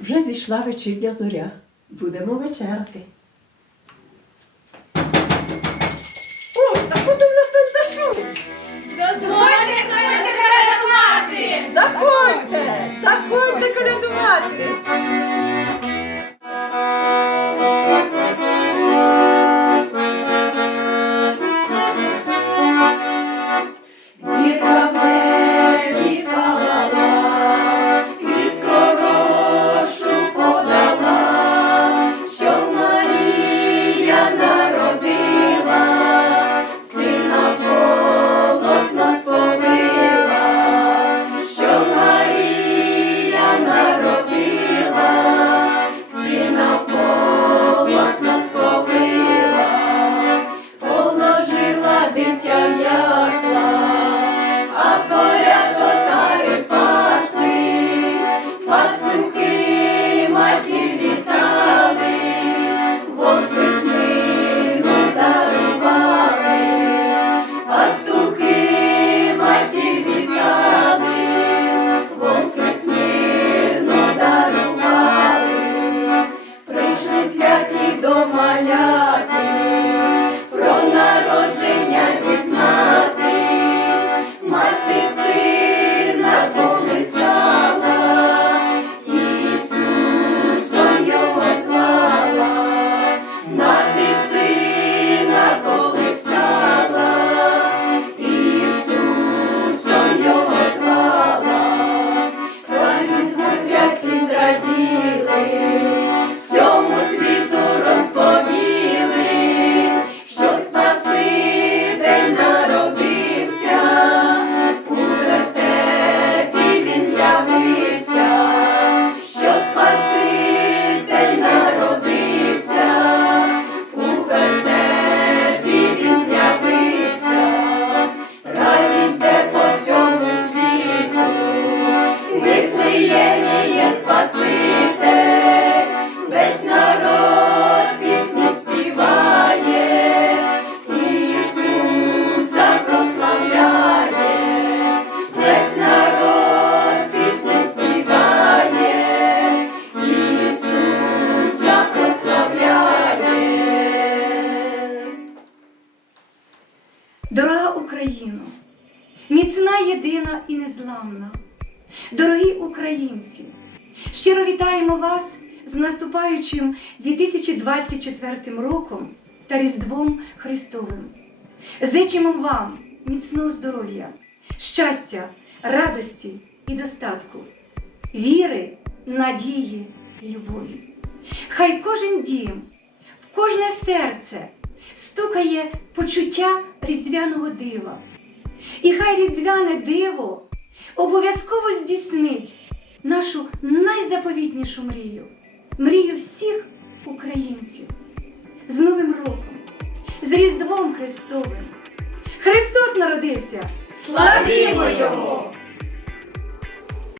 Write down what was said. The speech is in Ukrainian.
Вже зійшла вечірня зоря. Будемо вечеряти. Plus Дорога Україно, міцна, єдина і незламна. Дорогі українці, щиро вітаємо вас з наступаючим 2024 роком та Різдвом Христовим. Зичимо вам міцного здоров'я, щастя, радості і достатку, віри, надії і любові. Хай кожен дім, в кожне серце стукає почуття різдвяного дива. І хай різдвяне диво обов'язково здійснить нашу найзаповітнішу мрію мрію всіх українців. З Новим роком, з Різдвом Христовим. Христос народився! Славімо Його!